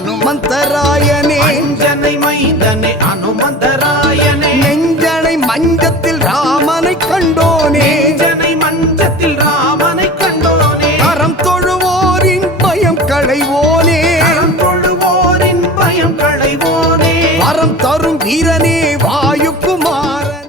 அனுமந்தராயனே அஞ்சனை மைந்தனே அனுமந்தராயனே நெஞ்சனை மஞ்சத்தில் ராமனை கண்டோனே நெஞ்சனை மஞ்சத்தில் ராமனை கண்டோனே அறம் தொழுவோரின் பயம் களைவோ